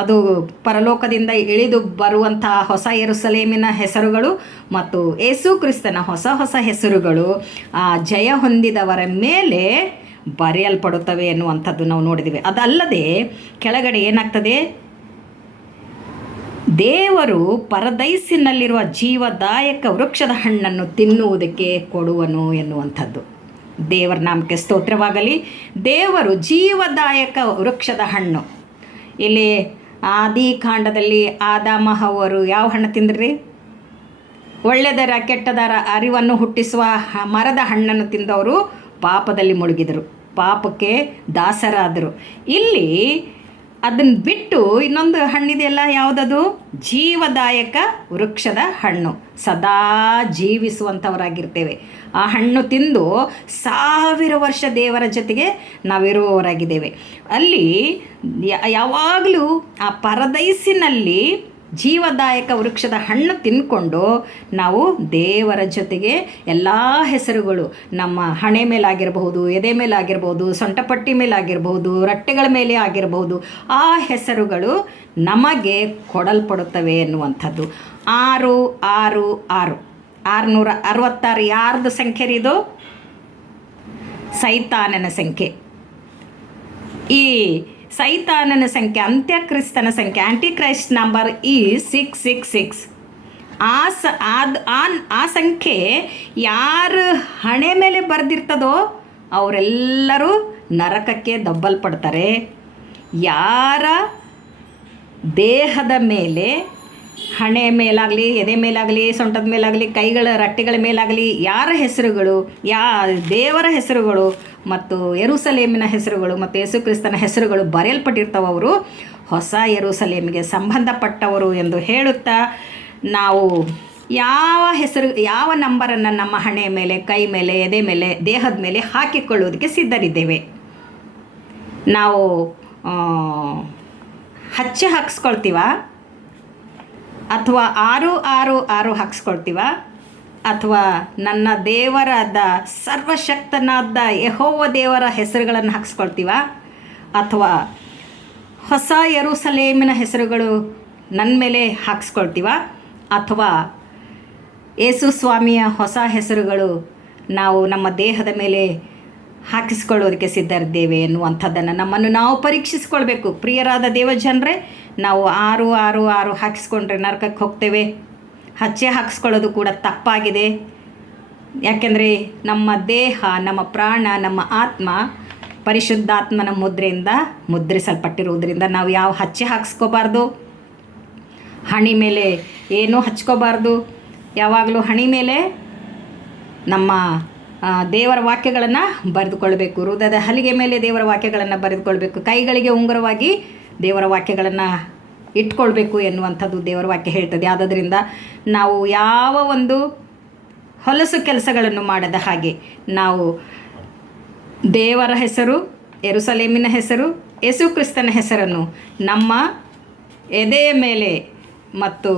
ಅದು ಪರಲೋಕದಿಂದ ಇಳಿದು ಬರುವಂತಹ ಹೊಸ ಯೆರೂಸಲೇಮಿನ ಹೆಸರುಗಳು ಮತ್ತು ಯೇಸು ಕ್ರಿಸ್ತನ ಹೊಸ ಹೆಸರುಗಳು ಆ ಜಯ ಹೊಂದಿದವರ ಮೇಲೆ ಬರೆಯಲ್ಪಡುತ್ತವೆ ಎನ್ನುವಂಥದ್ದು ನಾವು ನೋಡಿದ್ದೀವಿ. ಅದಲ್ಲದೆ ಕೆಳಗಡೆ ಏನಾಗ್ತದೆ? ದೇವರು ಪರದೈಸಿನಲ್ಲಿರುವ ಜೀವದಾಯಕ ವೃಕ್ಷದ ಹಣ್ಣನ್ನು ತಿನ್ನುವುದಕ್ಕೆ ಕೊಡುವನು ಎನ್ನುವಂಥದ್ದು. ದೇವರ ನಾಮಕ್ಕೆ ಸ್ತೋತ್ರವಾಗಲಿ. ದೇವರು ಜೀವದಾಯಕ ವೃಕ್ಷದ ಹಣ್ಣು. ಇಲ್ಲಿ ಆದಿಕಾಂಡದಲ್ಲಿ ಆದಾಮ ಹವ್ವರು ಯಾವ ಹಣ್ಣು ತಿಂದ್ರಿ? ಒಳ್ಳೆಯದರ ಕೆಟ್ಟದರ ಅರಿವನ್ನು ಹುಟ್ಟಿಸುವ ಮರದ ಹಣ್ಣನ್ನು ತಿಂದವರು ಪಾಪದಲ್ಲಿ ಮುಳುಗಿದರು, ಪಾಪಕ್ಕೆ ದಾಸರಾದರು. ಇಲ್ಲಿ ಅದನ್ನು ಬಿಟ್ಟು ಇನ್ನೊಂದು ಹಣ್ಣಿದೆಯಲ್ಲ, ಯಾವುದದು? ಜೀವದಾಯಕ ವೃಕ್ಷದ ಹಣ್ಣು. ಸದಾ ಜೀವಿಸುವಂಥವರಾಗಿರ್ತೇವೆ. ಆ ಹಣ್ಣು ತಿಂದು 1000 ವರ್ಷ ದೇವರ ಜೊತೆಗೆ ನಾವಿರುವವರಾಗಿದ್ದೇವೆ. ಅಲ್ಲಿ ಯಾವಾಗಲೂ ಆ ಪರದೈಸಿನಲ್ಲಿ ಜೀವದಾಯಕ ವೃಕ್ಷದ ಹಣ್ಣು ತಿಂದ್ಕೊಂಡು ನಾವು ದೇವರ ಜೊತೆಗೆ ಎಲ್ಲ ಹೆಸರುಗಳು, ನಮ್ಮ ಹಣೆ ಮೇಲಾಗಿರಬಹುದು, ಎದೆ ಮೇಲಾಗಿರ್ಬೋದು, ಸೊಂಟಪಟ್ಟಿ ಮೇಲಾಗಿರ್ಬೋದು, ರಟ್ಟೆಗಳ ಮೇಲೆ ಆಗಿರಬಹುದು, ಆ ಹೆಸರುಗಳು ನಮಗೆ ಕೊಡಲ್ಪಡುತ್ತವೆ ಎನ್ನುವಂಥದ್ದು. 666 ಯಾರ್ದು ಸಂಖ್ಯೆ ಇದು? ಸೈತಾನನ ಸಂಖ್ಯೆ. ಈ ಸೈತಾನನ ಸಂಖ್ಯೆ, ಅಂತ್ಯಕ್ರಿಸ್ತನ ಸಂಖ್ಯೆ, ಆಂಟಿಕ್ರೈಸ್ಟ್ ನಂಬರ್ ಈಸ್ 666. ಆ ಸಂಖ್ಯೆ ಯಾರ ಹಣೆ ಮೇಲೆ ಬರೆದಿರ್ತದೋ ಅವರೆಲ್ಲರೂ ನರಕಕ್ಕೆ ದಬ್ಬಲ್ಪಡ್ತಾರೆ. ಯಾರ ದೇಹದ ಮೇಲೆ, ಹಣೆ ಮೇಲಾಗಲಿ, ಎದೆ ಮೇಲಾಗಲಿ, ಸೊಂಟದ ಮೇಲಾಗಲಿ, ಕೈಗಳ ರಟ್ಟೆಗಳ ಮೇಲಾಗಲಿ ಯಾರ ಹೆಸರುಗಳು, ದೇವರ ಹೆಸರುಗಳು ಮತ್ತು ಯೆರೂಸಲೇಮಿನ ಹೆಸರುಗಳು ಮತ್ತು ಯೇಸು ಕ್ರಿಸ್ತನ ಹೆಸರುಗಳು ಬರೆಯಲ್ಪಟ್ಟಿರ್ತಾವೆ, ಅವರು ಹೊಸ ಯೆರೂಸಲೇಮಿಗೆ ಸಂಬಂಧಪಟ್ಟವರು ಎಂದು ಹೇಳುತ್ತಾ ನಾವು ಯಾವ ಹೆಸರು, ಯಾವ ನಂಬರನ್ನು ನಮ್ಮ ಹಣೆಯ ಮೇಲೆ, ಕೈ ಮೇಲೆ, ಎದೆ ಮೇಲೆ, ದೇಹದ ಮೇಲೆ ಹಾಕಿಕೊಳ್ಳುವುದಕ್ಕೆ ಸಿದ್ಧರಿದ್ದೇವೆ. ನಾವು ಹಚ್ಚೆ ಹಾಕ್ಸ್ಕೊಳ್ತೀವ, ಅಥವಾ 666 ಹಾಕ್ಸ್ಕೊಳ್ತೀವ, ಅಥವಾ ನನ್ನ ದೇವರಾದ ಸರ್ವಶಕ್ತನಾದ ಯೆಹೋವ ದೇವರ ಹೆಸರುಗಳನ್ನು ಹಾಕ್ಸ್ಕೊಳ್ತೀವ, ಅಥವಾ ಹೊಸ ಯೆರೂಸಲೇಮಿನ ಹೆಸರುಗಳು ನನ್ನ ಮೇಲೆ ಹಾಕ್ಸ್ಕೊಳ್ತೀವ, ಅಥವಾ ಯೇಸು ಸ್ವಾಮಿಯ ಹೊಸ ಹೆಸರುಗಳು ನಾವು ನಮ್ಮ ದೇಹದ ಮೇಲೆ ಹಾಕಿಸ್ಕೊಳ್ಳೋದಕ್ಕೆ ಸಿದ್ಧರಿದ್ದೇವೆ ಎನ್ನುವಂಥದ್ದನ್ನು ನಮ್ಮನ್ನು ನಾವು ಪರೀಕ್ಷಿಸ್ಕೊಳ್ಬೇಕು. ಪ್ರಿಯರಾದ ದೇವಜನರೇ, ನಾವು 666 ಹಾಕಿಸ್ಕೊಂಡ್ರೆ ನರಕಕ್ಕೆ ಹೋಗ್ತೇವೆ. ಹಚ್ಚೆ ಹಾಕಿಸ್ಕೊಳ್ಳೋದು ಕೂಡ ತಪ್ಪಾಗಿದೆ. ಯಾಕೆಂದರೆ ನಮ್ಮ ದೇಹ, ನಮ್ಮ ಪ್ರಾಣ, ನಮ್ಮ ಆತ್ಮ ಪರಿಶುದ್ಧಾತ್ಮನ ಮುದ್ರೆಯಿಂದ ಮುದ್ರಿಸಲ್ಪಟ್ಟಿರುವುದರಿಂದ ನಾವು ಯಾವ ಹಚ್ಚೆ ಹಾಕಿಸ್ಕೋಬಾರ್ದು, ಹಣೆ ಮೇಲೆ ಏನೂ ಹಚ್ಕೋಬಾರ್ದು. ಯಾವಾಗಲೂ ಹಣೆ ಮೇಲೆ ನಮ್ಮ ದೇವರ ವಾಕ್ಯಗಳನ್ನು ಬರೆದುಕೊಳ್ಬೇಕು. ಹೃದಯದ ಹಲಿಗೆ ಮೇಲೆ ದೇವರ ವಾಕ್ಯಗಳನ್ನು ಬರೆದುಕೊಳ್ಬೇಕು. ಕೈಗಳಿಗೆ ಉಂಗುರವಾಗಿ ದೇವರ ವಾಕ್ಯಗಳನ್ನು ಇಟ್ಕೊಳ್ಬೇಕು ಎನ್ನುವಂಥದ್ದು ದೇವರ ವಾಕ್ಯ ಹೇಳ್ತದೆ. ಆದ್ದರಿಂದ ನಾವು ಯಾವ ಒಂದು ಹೊಲಸು ಕೆಲಸಗಳನ್ನು ಮಾಡದ ಹಾಗೆ ನಾವು ದೇವರ ಹೆಸರು, ಯೆರೂಸಲೇಮಿನ ಹೆಸರು, ಯೇಸು ಕ್ರಿಸ್ತನ ಹೆಸರನ್ನು ನಮ್ಮ ಎದೆಯ ಮೇಲೆ ಮತ್ತು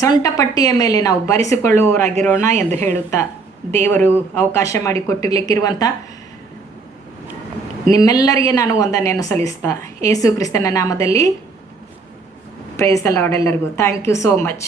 ಸೊಂಟಪಟ್ಟಿಯ ಮೇಲೆ ನಾವು ಬರೆಸಿಕೊಳ್ಳುವವರಾಗಿರೋಣ ಎಂದು ಹೇಳುತ್ತಾ, ದೇವರು ಅವಕಾಶ ಮಾಡಿಕೊಟ್ಟಿರ್ಲಿಕ್ಕಿರುವಂಥ ನಿಮ್ಮೆಲ್ಲರಿಗೆ ನಾನು ವಂದನೆಯನ್ನು ಸಲ್ಲಿಸ್ತಾ, ಯೇಸು ಕ್ರಿಸ್ತನ ನಾಮದಲ್ಲಿ ಪ್ರೈಸ್ ದ ಲಾರ್ಡ್. ಎಲ್ಲರಿಗೂ ಥ್ಯಾಂಕ್ ಯು ಸೋ ಮಚ್.